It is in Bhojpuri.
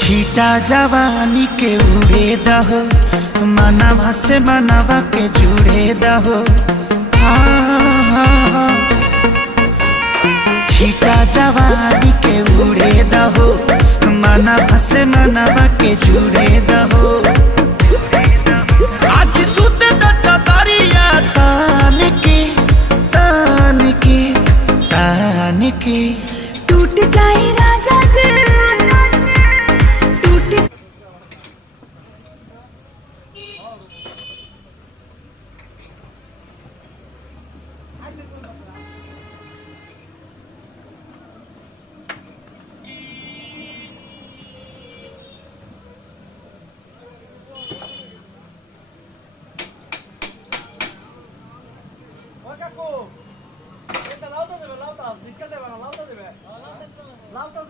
छीटा जवानी के उड़े दहो, मनवा से मनवा के जुड़े दहो। छीटा जवानी के उड़े दहो, मनवा से मनवा के जुड़े दहो। आज सुते दरिया तान के तान के तान के टूट जाए राजा जी। Kaku, এটা লাউটা দেবে, লাউটা জিজ্ঞাসা দেবে না, লাউটা দেবে, লাউটা